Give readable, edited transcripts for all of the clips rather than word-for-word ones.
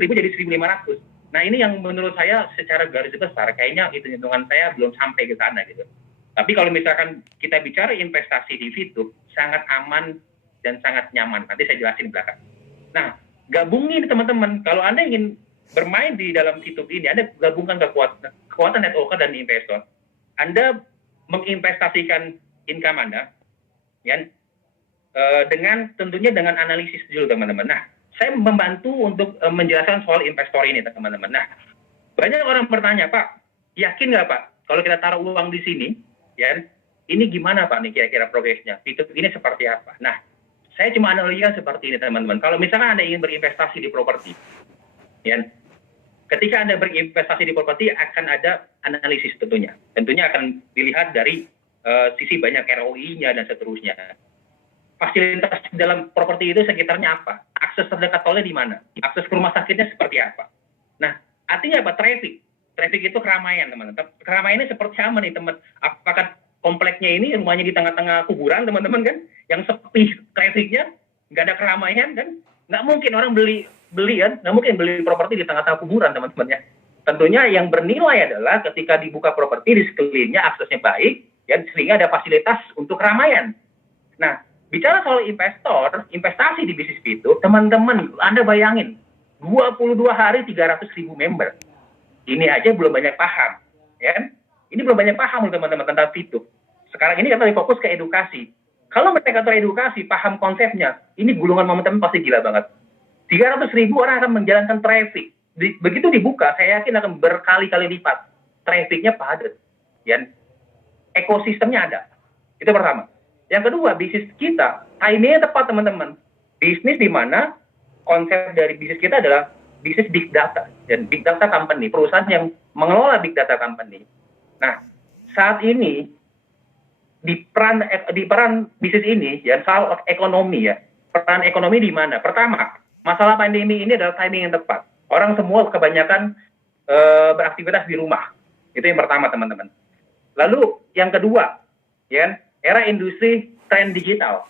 1.000 jadi 1.500. Nah ini yang menurut saya secara garis besar kayaknya hitungan saya belum sampai ke sana gitu. Tapi kalau misalkan kita bicara investasi di VTube, sangat aman dan sangat nyaman. Nanti saya jelasin di belakang. Nah, gabungin teman-teman. Kalau Anda ingin bermain di dalam VTube ini, Anda gabungkan kekuatan networker dan investor. Anda menginvestasikan income Anda, ya, tentunya dengan analisis dulu teman-teman. Nah, saya membantu untuk menjelaskan soal investor ini teman-teman. Nah, banyak orang bertanya, Pak, yakin nggak Pak, kalau kita taruh uang di sini, ya, ini gimana Pak nih kira-kira progresnya? VTube ini seperti apa? Nah, saya cuma analogikan seperti ini teman-teman. Kalau misalkan Anda ingin berinvestasi di properti, ya, ketika Anda berinvestasi di properti akan ada analisis tentunya. Tentunya akan dilihat dari sisi banyak ROI-nya dan seterusnya. Fasilitas dalam properti itu sekitarnya apa? Akses terdekat tolnya di mana? Akses ke rumah sakitnya seperti apa? Nah, artinya apa? Traffic. Traffic itu keramaian, teman-teman. Keramaiannya seperti apa nih, teman? Apakah kompleknya ini rumahnya di tengah-tengah kuburan, teman-teman kan? Yang sepi trafficnya, nggak ada keramaian kan? Nggak mungkin orang beli kan? Nggak mungkin beli properti di tengah-tengah kuburan, teman-teman ya. Tentunya yang bernilai adalah ketika dibuka properti di sekelilingnya aksesnya baik, ya, sehingga ada fasilitas untuk keramaian. Nah, bicara soal investasi di bisnis itu, teman-teman, Anda bayangin, 22 hari 300.000 member. Ini aja belum banyak paham, ya. Ini belum banyak paham teman-teman tentang VTube. Sekarang ini kita fokus ke edukasi. Kalau mereka teredukasi, paham konsepnya, ini gulungan momentum pasti gila banget. 300.000 orang akan menjalankan traffic. Begitu dibuka, saya yakin akan berkali-kali lipat. Trafficnya padat. Ya. Ekosistemnya ada. Itu pertama. Yang kedua, bisnis kita, timingnya tepat teman-teman. Bisnis di mana konsep dari bisnis kita adalah bisnis big data. Dan big data company, perusahaan yang mengelola big data company. Nah, saat ini, di peran bisnis ini, ya, soal ekonomi ya. Peran ekonomi di mana? Pertama, masalah pandemi ini adalah timing yang tepat. Orang semua kebanyakan beraktivitas di rumah. Itu yang pertama, teman-teman. Lalu, yang kedua, ya, era industri tren digital.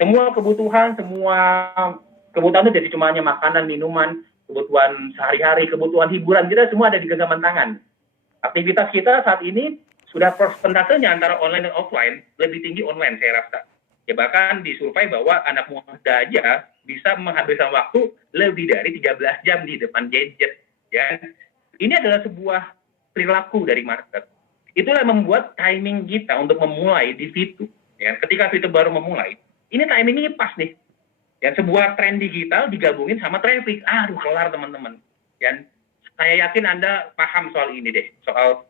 Semua kebutuhan itu jadi cuma hanya makanan, minuman, kebutuhan sehari-hari, kebutuhan hiburan kita semua ada di genggaman tangan. Aktivitas kita saat ini sudah persentasenya antara online dan offline lebih tinggi online saya rasa. Ya bahkan disurvei bahwa anak muda aja bisa menghabiskan waktu lebih dari 13 jam di depan gadget. Ya, ini adalah sebuah perilaku dari market. Itulah yang membuat timing kita untuk memulai di VTube. Ya, ketika VTube baru memulai, ini timingnya pas nih. Ya, sebuah tren digital digabungin sama traffic. Aduh, kelar teman-teman. Ya, saya yakin Anda paham soal ini deh, soal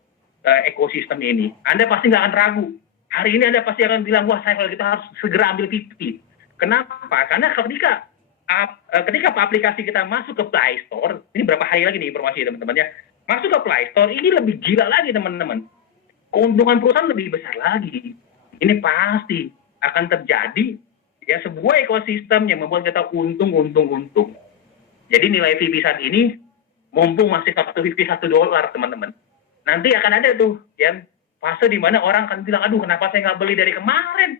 ekosistem ini. Anda pasti nggak akan ragu. Hari ini Anda pasti akan bilang, wah saya kalau kita harus segera ambil VTube. Kenapa? Karena ketika aplikasi kita masuk ke Play Store, ini berapa hari lagi nih informasi teman-teman ya, masuk ke Play Store, ini lebih gila lagi teman-teman. Keuntungan perusahaan lebih besar lagi. Ini pasti akan terjadi ya sebuah ekosistem yang membuat kita untung. Jadi nilai VP saat ini mumpung masih satu VP $1, teman-teman. Nanti akan ada tuh ya fase di mana orang akan bilang, aduh kenapa saya nggak beli dari kemarin?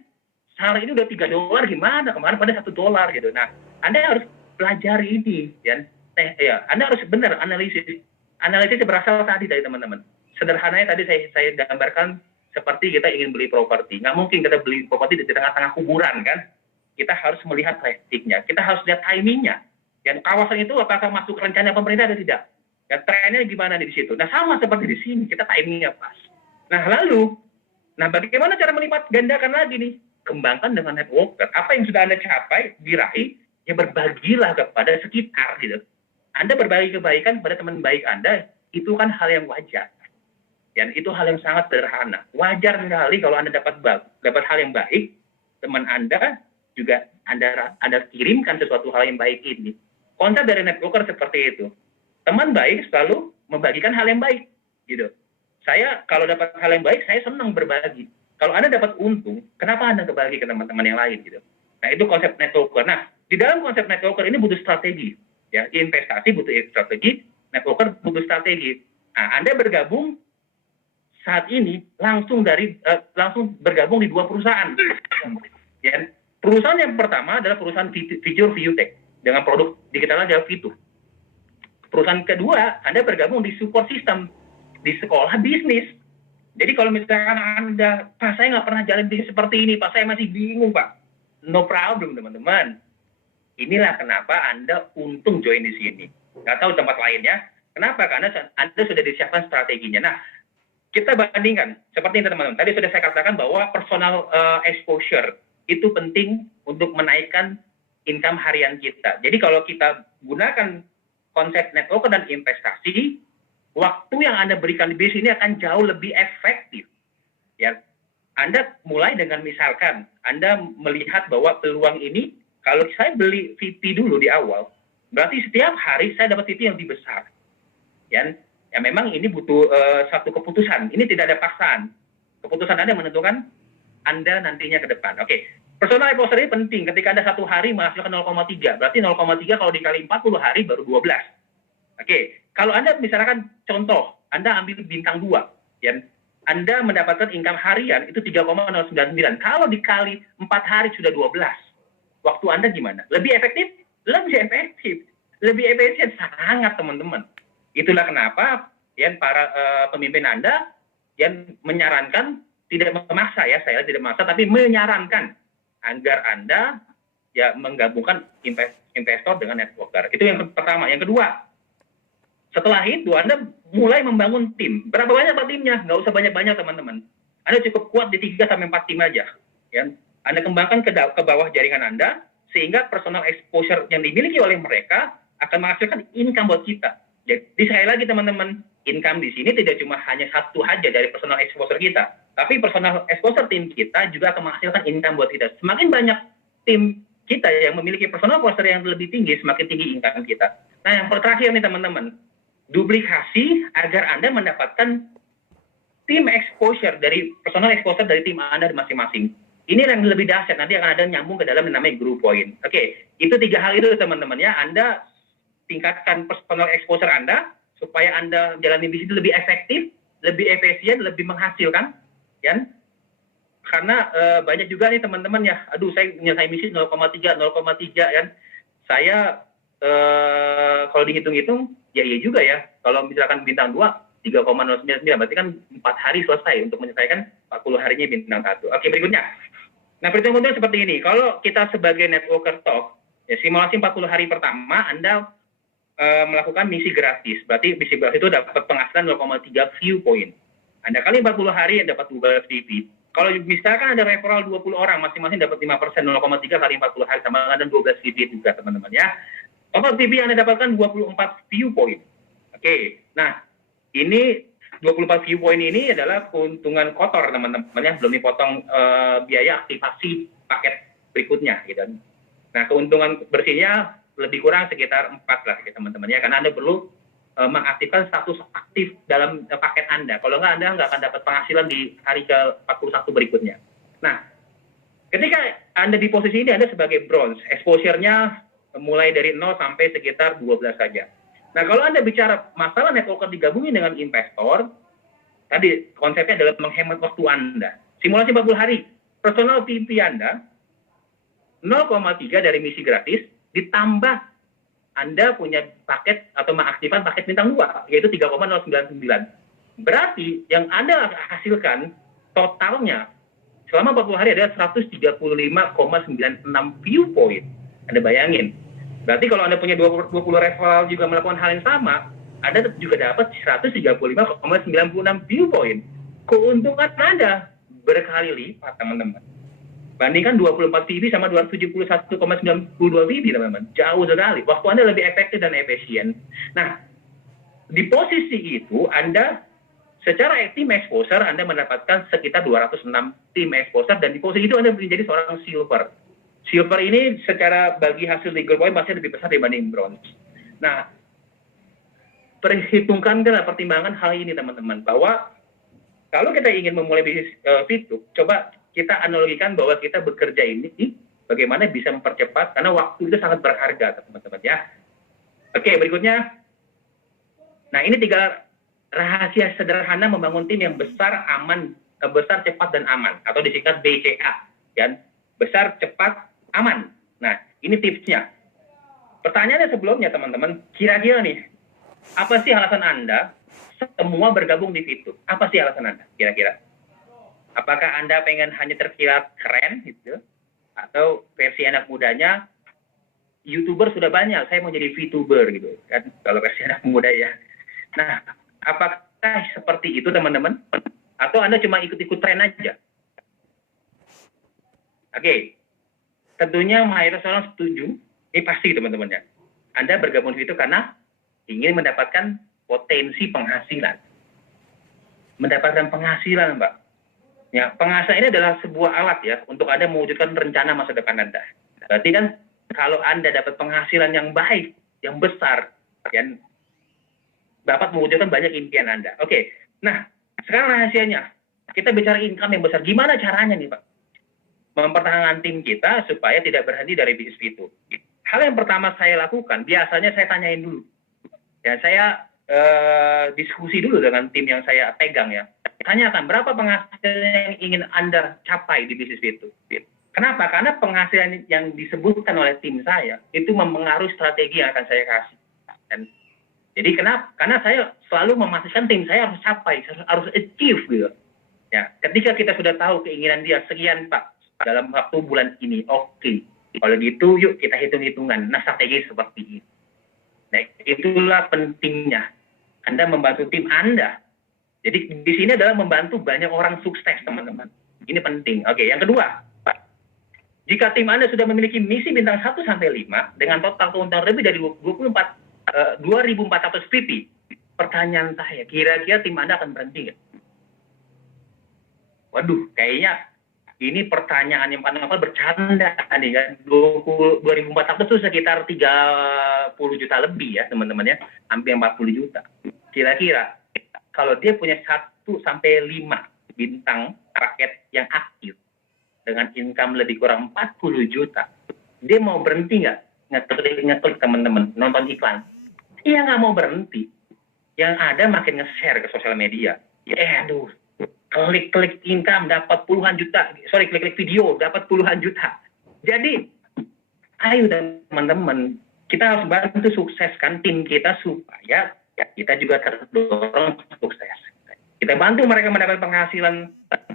Sekarang ini udah $3 gimana? Kemarin pada $1 gitu. Nah, Anda harus pelajari ini ya. Anda harus benar analisis berasal tadi dari teman-teman. Sederhananya tadi saya gambarkan seperti kita ingin beli properti. Nggak mungkin kita beli properti di tengah-tengah kuburan kan. Kita harus melihat trafficnya. Kita harus lihat timingnya. Dan kawasan itu apakah masuk rencana pemerintah atau tidak. Dan trennya gimana di situ. Nah sama seperti di sini. Kita timingnya pas. Nah lalu, bagaimana cara melipat gandakan lagi nih? Kembangkan dengan networker. Apa yang sudah Anda capai, diraih, ya berbagilah kepada sekitar gitu. Anda berbagi kebaikan kepada teman baik Anda, itu kan hal yang wajar. Dan itu hal yang sangat sederhana. Wajar sekali kalau Anda dapat hal yang baik, teman Anda juga Anda kirimkan sesuatu hal yang baik ini. Konsep dari networker seperti itu. Teman baik selalu membagikan hal yang baik. Gitu. Saya kalau dapat hal yang baik, saya senang berbagi. Kalau Anda dapat untung, kenapa Anda berbagi ke teman-teman yang lain? Gitu. Nah itu konsep networker. Nah di dalam konsep networker ini butuh strategi. Ya, investasi butuh strategi, networker butuh strategi. Nah, Anda bergabung saat ini langsung bergabung di 2 perusahaan. Ya, perusahaan yang pertama adalah perusahaan Future ViewTech dengan produk digitalnya adalah VTube. perusahaan kedua, Anda bergabung di support system, di sekolah bisnis. Jadi kalau misalkan Anda, Pak saya nggak pernah jalan bisnis seperti ini, Pak saya masih bingung Pak. No problem teman-teman. Inilah kenapa Anda untung join di sini. Nggak tahu tempat lainnya. Kenapa? Karena Anda sudah disiapkan strateginya. Nah, kita bandingkan. Seperti ini teman-teman. Tadi sudah saya katakan bahwa personal exposure itu penting untuk menaikkan income harian kita. Jadi kalau kita gunakan konsep networker dan investasi, waktu yang Anda berikan di bisnis ini akan jauh lebih efektif. Ya, Anda mulai dengan misalkan Anda melihat bahwa peluang ini, kalau saya beli VP dulu di awal, berarti setiap hari saya dapat VP yang lebih besar. Ya memang ini butuh satu keputusan. Ini tidak ada paksaan. Keputusan Anda menentukan Anda nantinya ke depan. Oke, personal exposure ini penting. Ketika Anda satu hari menghasilkan 0,3, berarti 0,3 kalau dikali 40 hari baru 12. Oke, kalau Anda misalkan contoh, Anda ambil bintang 2, ya, Anda mendapatkan income harian itu 3,099. Kalau dikali 4 hari sudah 12. Waktu Anda gimana? Lebih efektif? Lebih efektif. Lebih efisien sangat, teman-teman. Itulah kenapa ya para pemimpin Anda yang menyarankan, tidak memaksa ya, saya tidak memaksa, tapi menyarankan agar Anda ya menggabungkan investor dengan networker. Itu yang pertama. Yang kedua, setelah itu Anda mulai membangun tim. Berapa banyak Pak timnya? Nggak usah banyak-banyak teman-teman. Anda cukup kuat di 3-4 tim aja. Ya. Anda kembangkan ke bawah jaringan Anda, sehingga personal exposure yang dimiliki oleh mereka akan menghasilkan income buat kita. Jadi sekali lagi teman-teman, income di sini tidak cuma hanya satu aja dari personal exposure kita, tapi personal exposure tim kita juga akan menghasilkan income buat kita. Semakin banyak tim kita yang memiliki personal exposure yang lebih tinggi, semakin tinggi income kita. Nah yang terakhir nih teman-teman, duplikasi agar Anda mendapatkan tim exposure dari personal exposure dari tim Anda masing-masing. Ini yang lebih dahsyat, nanti akan ada nyambung ke dalam yang namanya group point. Oke, itu 3 hal itu teman-teman ya. Anda tingkatkan personal exposure Anda supaya Anda jalani bisnis lebih efektif, lebih efisien, lebih menghasilkan, ya. Karena banyak juga nih teman-teman ya, aduh saya menyelesaikan bisnis 0,3 ya. Saya kalau dihitung-hitung, ya iya juga ya. Kalau misalkan bintang 2, 3,099, berarti kan 4 hari selesai untuk menyelesaikan 40 harinya bintang 1. Oke, berikutnya. Nah, perhitungan seperti ini. Kalau kita sebagai networker talk, ya simulasi 40 hari pertama, Anda melakukan misi gratis. Berarti misi gratis itu dapat penghasilan 0,3 view point. Anda kali 40 hari dapat 12 VP. Kalau misalkan ada referral 20 orang, masing-masing dapat 5%, 0,3 kali 40 hari sama dengan 12 VP juga teman-teman ya. Total VP yang Anda dapatkan 24 view point. Oke, nah ini 24 view point ini adalah keuntungan kotor teman-teman ya, belum dipotong biaya aktivasi paket berikutnya gitu. Nah keuntungan bersihnya lebih kurang sekitar 4 lah ya teman-teman ya, karena Anda perlu mengaktifkan status aktif dalam paket Anda. Kalau nggak, Anda nggak akan dapat penghasilan di hari ke-41 berikutnya. Nah, ketika Anda di posisi ini, Anda sebagai bronze, exposure-nya mulai dari 0 sampai sekitar 12 saja. Nah, kalau Anda bicara masalah networker digabungin dengan investor, tadi konsepnya adalah menghemat waktu Anda. Simulasi 40 hari, personal VP Anda 0,3 dari misi gratis, ditambah Anda punya paket atau mengaktifkan paket bintang 2, yaitu 3,099. Berarti yang Anda hasilkan totalnya selama 40 hari adalah 135,96 view point. Anda bayangin. Berarti kalau Anda punya 20 referral juga melakukan hal yang sama, Anda juga dapat 135,96 view point. Keuntungan Anda berkali lipat, teman-teman. Bandingkan 24 VP sama 271,92 VP, teman-teman. Jauh sekali. Waktu Anda lebih efektif dan efisien. Nah, di posisi itu, Anda secara tim exposure, Anda mendapatkan sekitar 206 tim exposure, dan di posisi itu Anda menjadi seorang silver. Silver ini secara bagi hasil legal point masih lebih besar dibanding bronze. Nah, perhitungkanlah pertimbangan hal ini, teman-teman, bahwa kalau kita ingin memulai bisnis VTube, coba kita analogikan bahwa kita bekerja ini bagaimana bisa mempercepat, karena waktu itu sangat berharga, teman-teman ya. Oke, berikutnya. Nah, ini 3 rahasia sederhana membangun tim yang besar, aman, besar, cepat, dan aman, atau disingkat BCA. Ya. Besar, cepat, aman. Nah, ini tipsnya. Pertanyaannya sebelumnya, teman-teman, kira-kira nih, Apa sih alasan Anda semua bergabung di Fitu? Apa sih alasan Anda kira-kira? Apakah Anda pengen hanya terkirat keren gitu? Atau versi anak mudanya, YouTuber sudah banyak, saya mau jadi VTuber gitu kan, kalau versi anak muda ya. Nah, apakah seperti itu teman-teman? Atau Anda cuma ikut-ikut tren aja? Oke, tentunya mayoritas orang setuju, ini pasti teman-teman ya. Anda bergabung di situ karena ingin mendapatkan potensi penghasilan. Mendapatkan penghasilan, Mbak. Ya, penghasilan ini adalah sebuah alat ya untuk Anda mewujudkan rencana masa depan Anda. Berarti kan kalau Anda dapat penghasilan yang baik, yang besar, ya, dapat mewujudkan banyak impian Anda. Oke, nah sekarang rahasianya, kita bicara income yang besar. Gimana caranya nih Pak? Mempertahankan tim kita supaya tidak berhenti dari bisnis itu. Hal yang pertama saya lakukan, biasanya saya tanyain dulu. Ya, saya diskusi dulu dengan tim yang saya pegang ya. Tanyakan berapa penghasilan yang ingin Anda capai di bisnis itu. Kenapa? Karena penghasilan yang disebutkan oleh tim saya itu mempengaruhi strategi yang akan saya kasih. Dan jadi kenapa? Karena saya selalu memastikan tim saya harus capai, harus achieve gitu. Ya, ketika kita sudah tahu keinginan dia sekian Pak dalam waktu bulan ini, oke. Kalau gitu yuk kita hitung-hitungan. Nah, strategi seperti ini. Nah, itulah pentingnya Anda membantu tim Anda. Jadi di sini adalah membantu banyak orang sukses, teman-teman. Ini penting. Oke, yang kedua, jika tim Anda sudah memiliki misi bintang 1 sampai 5 dengan total keuntungan lebih dari 2.400 VP, pertanyaan saya, kira-kira tim Anda akan berhenti nggak? Waduh, kayaknya ini pertanyaan yang paling bercanda nih kan. 2.400 itu sekitar 30 juta lebih ya teman-teman ya, hampir 40 juta. Kira-kira kalau dia punya 1 sampai 5 bintang paket yang aktif dengan income lebih kurang 40 juta, dia mau berhenti nggak ngeklik teman-teman nonton iklan? Iya nggak mau berhenti. Yang ada makin nge-share ke sosial media. Aduh, klik-klik income dapat puluhan juta, klik-klik video dapat puluhan juta. Jadi, ayo teman-teman, kita harus bantu sukseskan tim kita supaya kita juga terdorong sukses. Kita bantu mereka mendapat penghasilan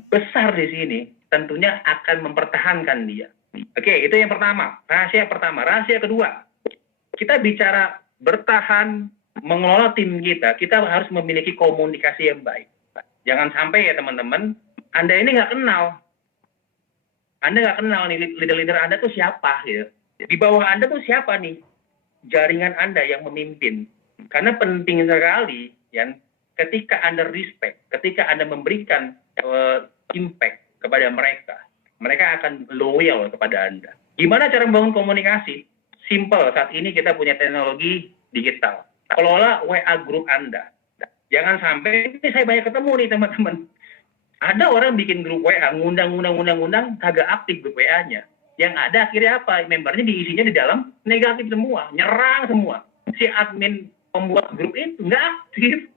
besar di sini, tentunya akan mempertahankan dia. Oke, itu yang pertama, rahasia pertama. Rahasia kedua, kita bicara bertahan, mengelola tim kita harus memiliki komunikasi yang baik. Jangan sampai ya teman-teman, Anda ini nggak kenal. Anda nggak kenal nih leader-leader Anda tuh siapa gitu. Di bawah Anda tuh siapa nih jaringan Anda yang memimpin. Karena penting sekali ya, ketika Anda respect, ketika Anda memberikan impact kepada mereka, mereka akan loyal kepada Anda. Gimana cara membangun komunikasi? Simple, saat ini kita punya teknologi digital. Kelola WA grup Anda. Jangan sampai, ini saya banyak ketemu nih teman-teman. Ada orang bikin grup WA, ngundang, kagak aktif grup WA-nya. Yang ada akhirnya apa? Membernya diisinya di dalam negatif semua, nyerang semua. Si admin pembuat grup itu nggak aktif.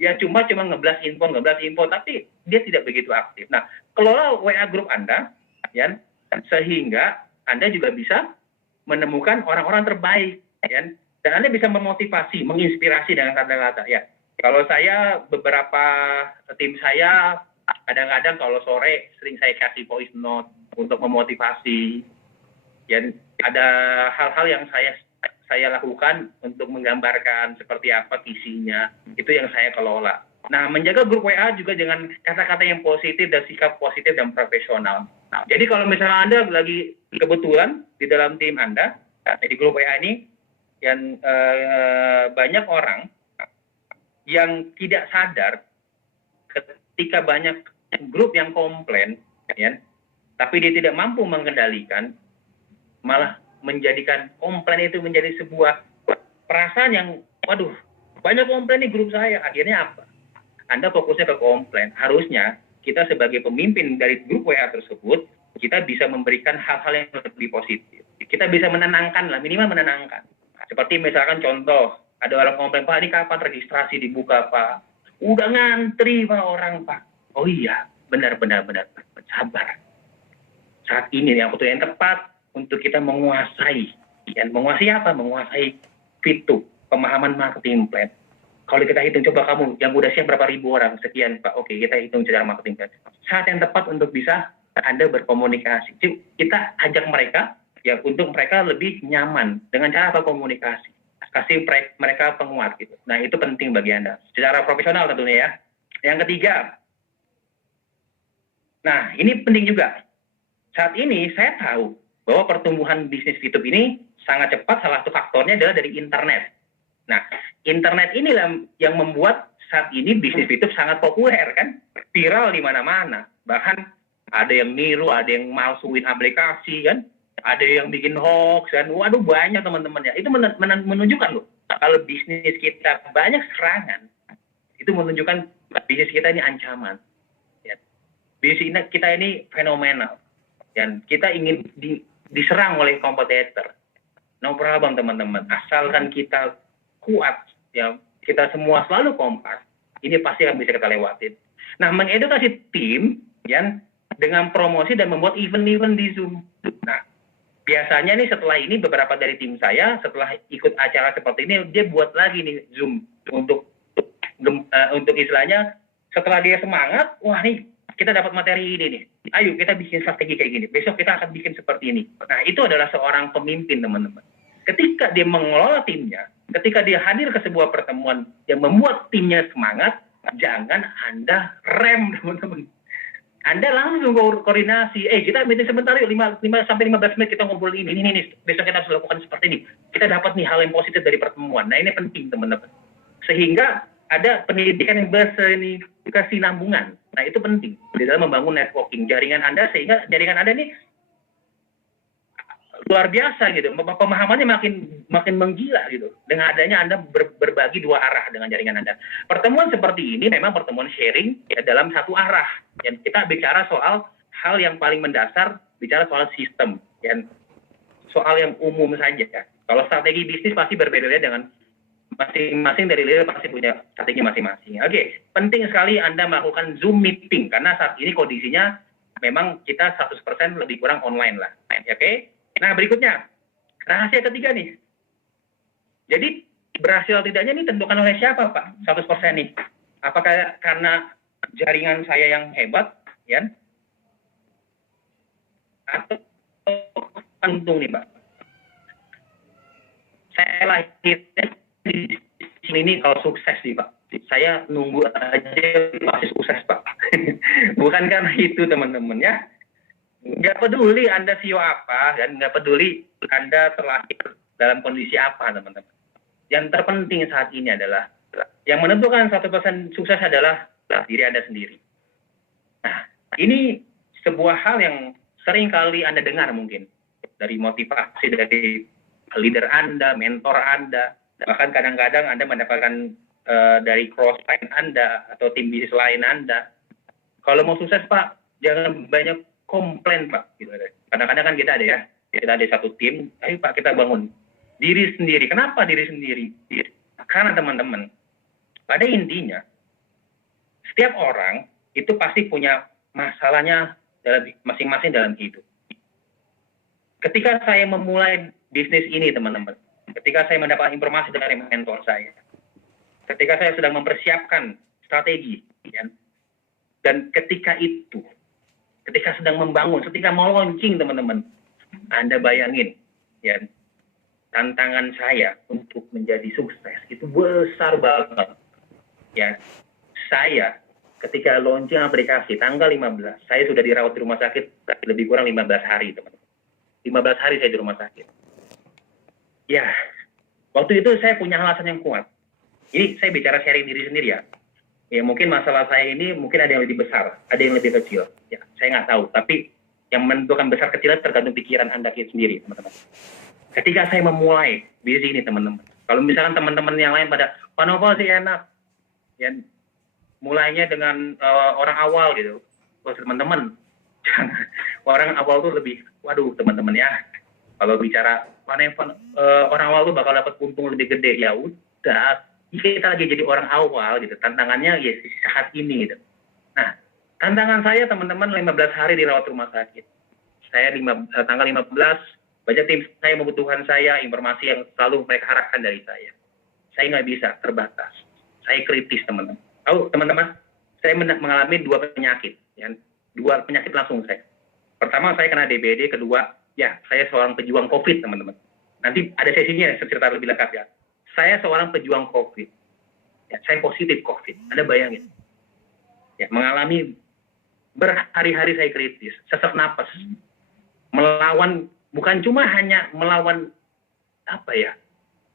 Ya cuma ngeblas info, tapi dia tidak begitu aktif. Nah, kelola WA grup Anda, ya, sehingga Anda juga bisa menemukan orang-orang terbaik, ya, dan Anda bisa memotivasi, menginspirasi dengan kata-kata, ya. Kalau saya, beberapa tim saya, kadang-kadang kalau sore sering saya kasih voice note untuk memotivasi. Ya, ada hal-hal yang saya lakukan untuk menggambarkan seperti apa visinya. Itu yang saya kelola. Nah, menjaga grup WA juga dengan kata-kata yang positif dan sikap positif dan profesional. Nah, jadi kalau misalnya Anda lagi kebetulan di dalam tim Anda, di grup WA ini, yang banyak orang yang tidak sadar ketika banyak grup yang komplain, ya, tapi dia tidak mampu mengendalikan, malah menjadikan komplain itu menjadi sebuah perasaan yang, waduh, banyak komplain di grup saya. Akhirnya apa? Anda fokusnya ke komplain. Harusnya kita sebagai pemimpin dari grup WA tersebut, kita bisa memberikan hal-hal yang lebih positif. Kita bisa menenangkan lah, minimal menenangkan. Seperti misalkan contoh, ada orang komplain, Pak, ini kapan registrasi dibuka, Pak? Udah ngantri, Pak, orang, Pak. Oh iya, benar. Sabar. Saat ini yang waktu yang tepat untuk kita menguasai. Dan menguasai apa? Menguasai Fitu, pemahaman marketing plan. Kalau kita hitung, coba kamu yang udah siap berapa ribu orang, sekian Pak, oke kita hitung secara marketing. Saat yang tepat untuk bisa Anda berkomunikasi. Kita ajak mereka, ya untuk mereka lebih nyaman. Dengan cara apa komunikasi? Kasih mereka penguat gitu. Nah itu penting bagi Anda. Secara profesional tentunya ya. Yang ketiga, nah ini penting juga. Saat ini saya tahu bahwa pertumbuhan bisnis YouTube ini sangat cepat, salah satu faktornya adalah dari internet. Nah, internet inilah yang membuat saat ini bisnis YouTube sangat populer kan, viral di mana-mana. Bahkan ada yang niru, ada yang malsuin aplikasi kan, ada yang bikin hoax kan. Waduh banyak teman-teman ya. Itu menunjukkan loh, kalau bisnis kita banyak serangan, itu menunjukkan bisnis kita ini ancaman. Ya. Bisnis kita ini fenomenal. Dan kita ingin diserang oleh kompetitor. No problem teman-teman, asalkan kita kuat, ya kita semua selalu kompak, ini pasti akan bisa kita lewatin. Nah, mengedukasi tim, ya, dengan promosi dan membuat event-event di Zoom. Nah, biasanya nih setelah ini beberapa dari tim saya setelah ikut acara seperti ini, dia buat lagi nih Zoom untuk istilahnya setelah dia semangat, wah nih kita dapat materi ini nih, ayo kita bikin strategi kayak gini, besok kita akan bikin seperti ini. Nah, itu adalah seorang pemimpin teman-teman. Ketika dia mengelola timnya, ketika dia hadir ke sebuah pertemuan yang membuat timnya semangat, jangan Anda rem teman-teman. Anda langsung koordinasi, kita meeting sebentar yuk, 5-15 menit kita ngobrol ini, besok kita harus lakukan seperti ini. Kita dapat nih hal yang positif dari pertemuan. Nah ini penting teman-teman. Sehingga ada pendidikan yang berkesinambungan. Nah itu penting di dalam membangun networking jaringan Anda, sehingga jaringan Anda ini luar biasa gitu, pemahamannya makin menggila gitu. Dengan adanya Anda berbagi dua arah dengan jaringan Anda. Pertemuan seperti ini memang pertemuan sharing ya dalam satu arah. Dan kita bicara soal hal yang paling mendasar, bicara soal sistem, ya. Soal yang umum saja ya. Kalau strategi bisnis pasti berbeda-beda dengan masing-masing dari leader pasti punya strategi masing-masing. Oke, penting sekali Anda melakukan Zoom meeting karena saat ini kondisinya memang kita 100% lebih kurang online lah. Oke? Nah, berikutnya, rahasia ketiga nih. Jadi, berhasil atau tidaknya ini tentukan oleh siapa, Pak? 100% nih. Apakah karena jaringan saya yang hebat, ya? Atau untung nih, Pak? Saya lahirnya di sini nih kalau sukses nih, Pak. Saya nunggu aja pasti sukses, Pak. Bukan karena itu, teman-teman, ya. Nggak peduli Anda CEO apa, dan nggak peduli Anda terlahir dalam kondisi apa, teman-teman. Yang terpenting saat ini adalah, yang menentukan 100% sukses adalah diri Anda sendiri. Nah, ini sebuah hal yang sering kali Anda dengar mungkin, dari motivasi dari leader Anda, mentor Anda, bahkan kadang-kadang Anda mendapatkan dari cross-line Anda, atau tim bisnis lain Anda. Kalau mau sukses, Pak, jangan banyak komplain, Pak. Gitu. Kadang-kadang kan kita ada ya, kita ada satu tim, ayo Pak kita bangun diri sendiri. Kenapa diri sendiri? Karena teman-teman, pada intinya setiap orang itu pasti punya masalahnya dalam masing-masing dalam hidup. Ketika saya memulai bisnis ini, teman-teman, ketika saya mendapat informasi dari mentor saya, ketika saya sedang mempersiapkan strategi, ya, dan ketika itu ketika sedang membangun, ketika mau launching, teman-teman, Anda bayangin, ya, tantangan saya untuk menjadi sukses itu besar banget. Ya, saya ketika launching aplikasi tanggal 15, saya sudah dirawat di rumah sakit lebih kurang 15 hari, teman-teman. 15 hari saya di rumah sakit. Ya, waktu itu saya punya alasan yang kuat. Ini saya bicara sharing diri sendiri ya. Ya mungkin masalah saya ini mungkin ada yang lebih besar, ada yang lebih kecil. Ya, saya nggak tahu. Tapi yang menentukan besar kecilnya tergantung pikiran Anda sendiri, teman-teman. Ketika saya memulai bisnis ini, teman-teman. Kalau misalkan teman-teman yang lain pada, Pak Novel sih enak. Ya, mulainya dengan orang awal gitu. Terus teman-teman, orang awal tuh lebih, waduh teman-teman ya. Kalau bicara orang awal tuh bakal dapat untung lebih gede. Ya udah. Kita lagi jadi orang awal gitu, tantangannya ya saat ini gitu. Nah, tantangan saya teman-teman 15 hari dirawat rumah sakit. Saya tanggal 15, banyak tim saya membutuhkan saya, informasi yang selalu mereka harapkan dari saya. Saya nggak bisa, terbatas. saya kritis, teman-teman. Tahu, teman-teman, saya mengalami 2 penyakit. Ya. 2 penyakit langsung saya. Pertama, saya kena DBD. Kedua, ya, saya seorang pejuang COVID, teman-teman. Nanti ada sesinya, cerita lebih lengkap ya. Saya seorang pejuang COVID. Ya, saya positif COVID. Anda bayangin. Ya, mengalami berhari-hari saya kritis, sesak napas, melawan, bukan cuma hanya melawan apa ya,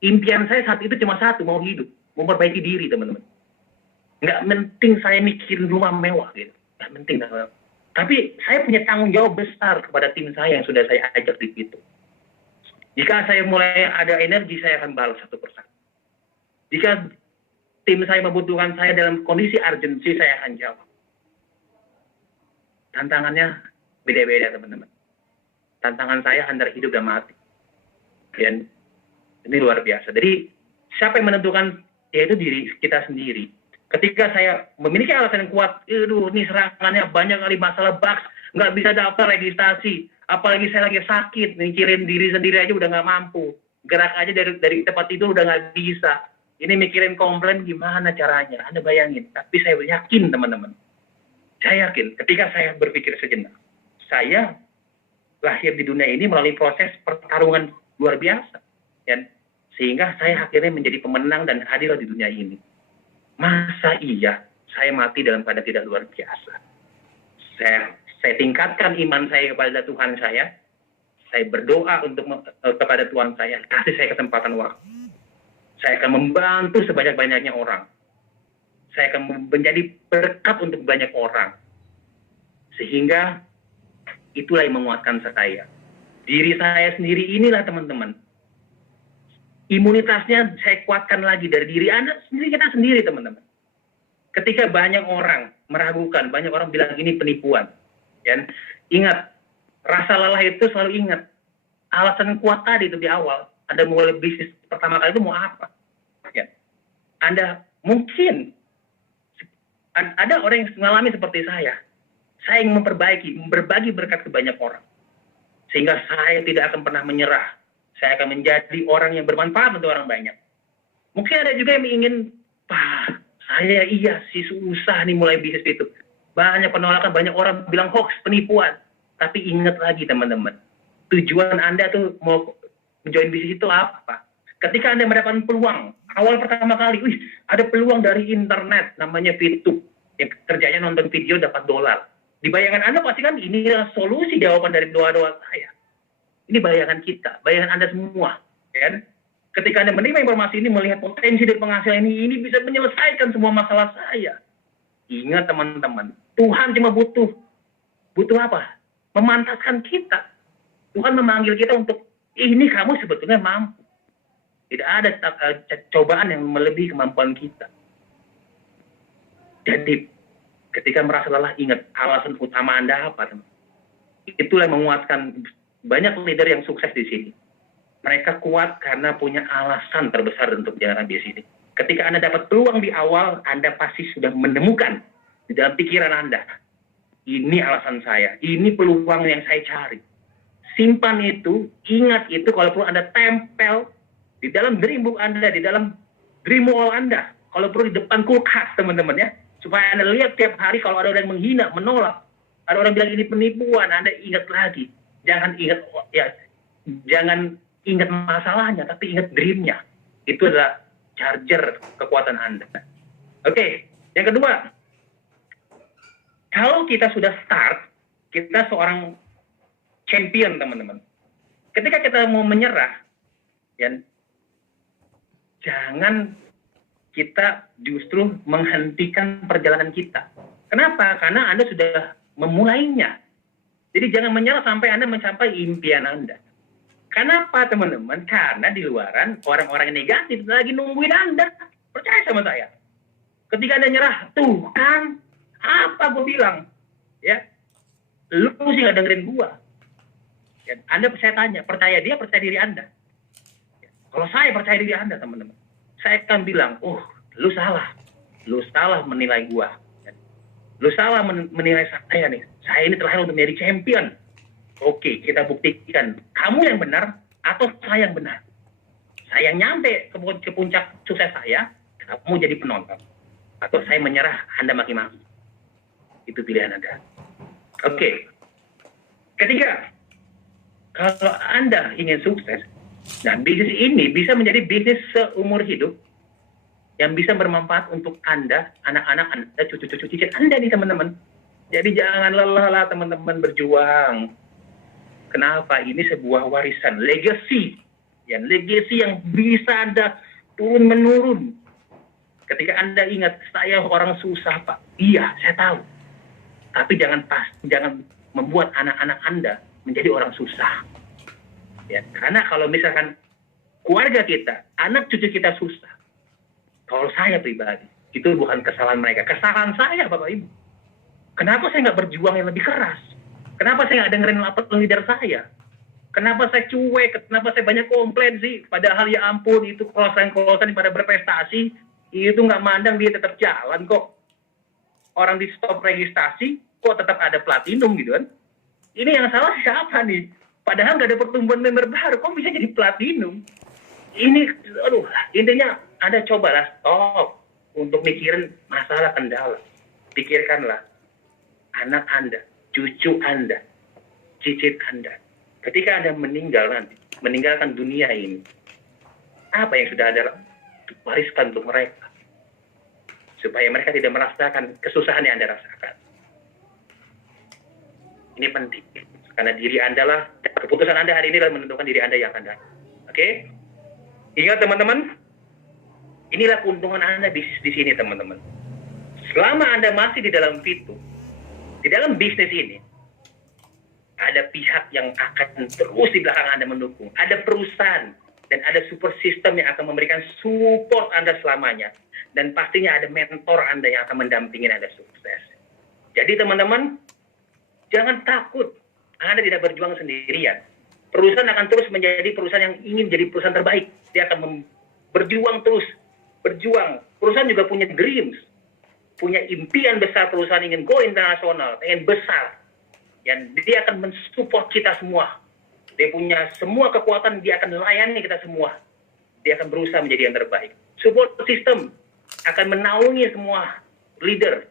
impian saya saat itu cuma satu, mau hidup, memperbaiki diri, teman-teman. Nggak penting saya mikirin rumah mewah gitu, nggak penting, teman-teman. Tapi saya punya tanggung jawab besar kepada tim saya yang sudah saya ajak di situ. Jika saya mulai ada energi, saya akan balas satu persatu. Jika tim saya membutuhkan saya dalam kondisi urgensi, saya akan jawab. Tantangannya beda-beda, teman-teman. Tantangan saya antara hidup dan mati. Dan ini luar biasa. Jadi siapa yang menentukan? Yaitu diri kita sendiri. Ketika saya memiliki alasan yang kuat, ini serangannya banyak kali, masalah bugs, nggak bisa daftar registrasi, apalagi saya lagi sakit, mikirin diri sendiri aja udah nggak mampu. Gerak aja dari tempat tidur udah nggak bisa. Ini mikirin komplain gimana caranya? Anda bayangin. Tapi saya yakin, teman-teman. Saya yakin ketika saya berpikir sejenak, saya lahir di dunia ini melalui proses pertarungan luar biasa. Dan sehingga saya akhirnya menjadi pemenang dan hadir di dunia ini. Masa iya saya mati dalam keadaan tidak luar biasa? Saya tingkatkan iman saya kepada Tuhan saya. Saya berdoa kepada Tuhan saya, kasih saya kesempatan waktu. Saya akan membantu sebanyak-banyaknya orang. Saya akan menjadi berkat untuk banyak orang. Sehingga itulah yang menguatkan saya. Diri saya sendiri inilah, teman-teman. Imunitasnya saya kuatkan lagi dari diri Anda sendiri, kita sendiri, teman-teman. Ketika banyak orang meragukan, banyak orang bilang ini penipuan. Ya. Ingat, rasa lelah itu selalu ingat. Alasan kuat tadi itu di awal. Anda mulai bisnis pertama kali itu mau apa? Ya. Anda mungkin ada orang yang mengalami seperti saya. Saya ingin berbagi berkat ke banyak orang. Sehingga saya tidak akan pernah menyerah. Saya akan menjadi orang yang bermanfaat untuk orang banyak. Mungkin ada juga yang ingin, Pak, saya iya sih susah nih mulai bisnis itu. Banyak penolakan, banyak orang bilang hoax, penipuan. Tapi ingat lagi, teman-teman. Tujuan Anda tuh mau join bisnis itu apa? Ketika Anda mendapatkan peluang, awal pertama kali, ada peluang dari internet, namanya VTube. Yang kerjanya nonton video dapat $. Di bayangan Anda pasti kan ini adalah solusi jawaban dari doa-doa saya. Ini bayangan kita, bayangan Anda semua. Kan? Ketika Anda menerima informasi ini, melihat potensi dari penghasilan ini bisa menyelesaikan semua masalah saya. Ingat, teman-teman, Tuhan cuma butuh apa? Memantaskan kita. Tuhan memanggil kita untuk, ini kamu sebetulnya mampu. Tidak ada cobaan yang melebihi kemampuan kita. Jadi, ketika merasa lelah, ingat alasan utama Anda apa, teman? Itulah yang menguatkan banyak leader yang sukses di sini. Mereka kuat karena punya alasan terbesar untuk jalan bisnis ini. Ketika Anda dapat peluang di awal, Anda pasti sudah menemukan di dalam pikiran Anda. Ini alasan saya, ini peluang yang saya cari. Simpan itu, ingat itu, kalau perlu Anda tempel di dalam dream book Anda, di dalam dream wall Anda. Kalau perlu di depan kulkas, teman-teman ya. Supaya Anda lihat tiap hari kalau ada orang yang menghina, menolak. Ada orang bilang ini penipuan, Anda ingat lagi. Jangan ingat masalahnya, tapi ingat dreamnya. Itu adalah charger kekuatan Anda. Oke, yang kedua, kalau kita sudah start, kita seorang champion, teman-teman. Ketika kita mau menyerah, ya, jangan kita justru menghentikan perjalanan kita. Kenapa? Karena Anda sudah memulainya. Jadi jangan menyerah sampai Anda mencapai impian Anda. Kenapa, teman-teman? Karena di luaran orang-orang yang negatif lagi nungguin Anda. Percaya sama saya. Ketika Anda nyerah, tuh kan, apa gue bilang? Ya, lu sih nggak dengerin gua. Ya, Anda saya tanya, percaya dia, percaya diri Anda. Ya, kalau saya percaya diri Anda, teman-teman, saya akan bilang, lu salah menilai gua. Ya, lu salah menilai saya nih. Saya ini terlahir untuk menjadi champion. Oke, kita buktikan. Kamu yang benar atau saya yang benar? Saya yang nyampe ke puncak sukses saya, kamu jadi penonton. Atau saya menyerah, Anda maki-maki. Itu pilihan Anda. Oke. Ketiga, kalau Anda ingin sukses, nah bisnis ini bisa menjadi bisnis seumur hidup yang bisa bermanfaat untuk Anda, anak-anak Anda, cucu-cucu cicit Anda nih teman-teman. Jadi jangan lelah teman-teman berjuang. Kenapa? Ini sebuah warisan, legacy. Ya, legacy yang bisa Anda turun-menurun. Ketika Anda ingat, saya orang susah Pak. Iya, saya tahu. Tapi jangan membuat anak-anak Anda menjadi orang susah. Ya, karena kalau misalkan keluarga kita, anak cucu kita susah, kalau saya pribadi, itu bukan kesalahan mereka. Kesalahan saya, Bapak Ibu. Kenapa saya nggak berjuang yang lebih keras? Kenapa saya nggak dengerin lapor leader saya? Kenapa saya cuek? Kenapa saya banyak komplain sih? Padahal ya ampun, itu kolosan-kolosan pada berprestasi, itu nggak mandang dia tetap jalan kok. Orang di stop registrasi, kok tetap ada platinum gitu kan? Ini yang salah siapa nih? Padahal nggak ada pertumbuhan member baru, kok bisa jadi platinum? Ini, aduh, intinya Anda cobalah stop untuk mikirin masalah kendala. Pikirkanlah anak Anda, cucu Anda, cicit Anda. Ketika Anda meninggal nanti, meninggalkan dunia ini, apa yang sudah Anda wariskan untuk mereka? Supaya mereka tidak merasakan kesusahan yang Anda rasakan. Ini penting. Karena diri Anda lah, keputusan Anda hari ini adalah menentukan diri Anda yang akan datang. Oke? Ingat teman-teman, inilah keuntungan Anda di sini teman-teman. Selama Anda masih di dalam Fitur, di dalam bisnis ini, ada pihak yang akan terus di belakang Anda mendukung. Ada perusahaan dan ada super system yang akan memberikan support Anda selamanya. Dan pastinya ada mentor Anda yang akan mendampingi Anda sukses. Jadi teman-teman, jangan takut Anda tidak berjuang sendirian. Perusahaan akan terus menjadi perusahaan yang ingin jadi perusahaan terbaik. Dia akan berjuang terus. Berjuang. Perusahaan juga punya dreams. Punya impian besar, perusahaan ingin go internasional. Ingin besar. Dan dia akan mensupport kita semua. Dia punya semua kekuatan, dia akan melayani kita semua. Dia akan berusaha menjadi yang terbaik. Support system akan menaungi semua leader.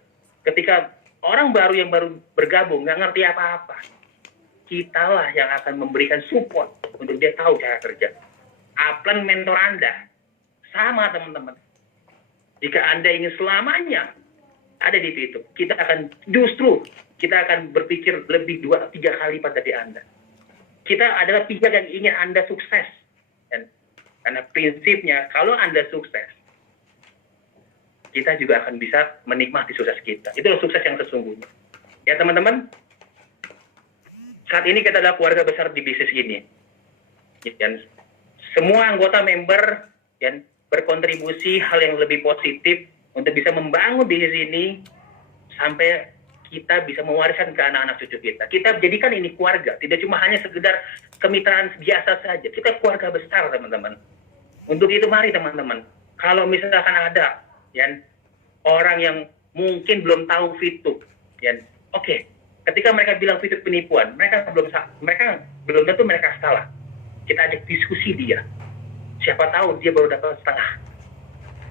Ketika orang baru yang baru bergabung, nggak ngerti apa-apa, kitalah yang akan memberikan support untuk dia tahu cara kerja. Upline mentor Anda, sama teman-teman. Jika Anda ingin selamanya ada di situ, kita akan berpikir lebih 2-3 kali lipat dari Anda. Kita adalah pihak yang ingin Anda sukses. Dan karena prinsipnya, kalau Anda sukses, kita juga akan bisa menikmati sukses kita. Itulah sukses yang sesungguhnya. Ya teman-teman, saat ini kita adalah keluarga besar di bisnis ini. Dan semua anggota member yang berkontribusi hal yang lebih positif untuk bisa membangun bisnis ini sampai kita bisa mewariskan ke anak-anak cucu kita. Kita jadikan ini keluarga, tidak cuma hanya sekedar kemitraan biasa saja. Kita keluarga besar, teman-teman. Untuk itu mari teman-teman, kalau misalkan ada orang yang mungkin belum tahu Fitur, oke. Ketika mereka bilang Fitur penipuan, mereka belum tentu mereka salah. Kita ajak diskusi dia. Siapa tahu dia baru dapat setengah.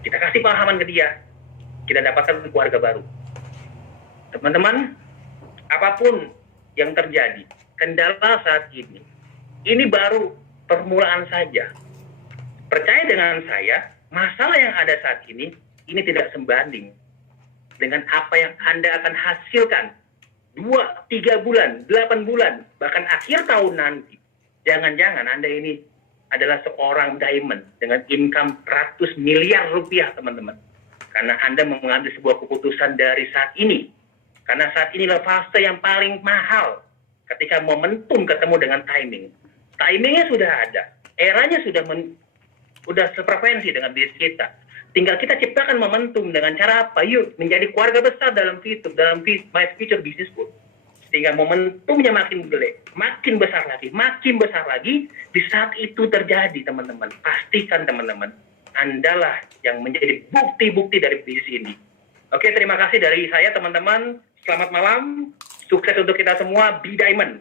Kita kasih pemahaman ke dia. Kita dapatkan keluarga baru. Teman-teman, apapun yang terjadi, kendala saat ini baru permulaan saja. Percaya dengan saya, masalah yang ada saat ini tidak sebanding dengan apa yang Anda akan hasilkan 2-3 bulan, 8 bulan, bahkan akhir tahun nanti. Jangan-jangan Anda ini adalah seorang diamond dengan income ratus miliar rupiah, teman-teman. Karena Anda mengambil sebuah keputusan dari saat ini. Karena saat inilah fase yang paling mahal ketika momentum ketemu dengan timing. Timingnya sudah ada. Eranya sudah sefrekuensi dengan bisnis kita. Tinggal kita ciptakan momentum dengan cara apa? Yuk, menjadi keluarga besar dalam Fitur, dalam My Future Business School. Sehingga momentumnya makin gede, makin besar lagi. Di saat itu terjadi, teman-teman. Pastikan, teman-teman, Andalah yang menjadi bukti-bukti dari bisnis ini. Oke, terima kasih dari saya, teman-teman. Selamat malam. Sukses untuk kita semua. Be Diamond.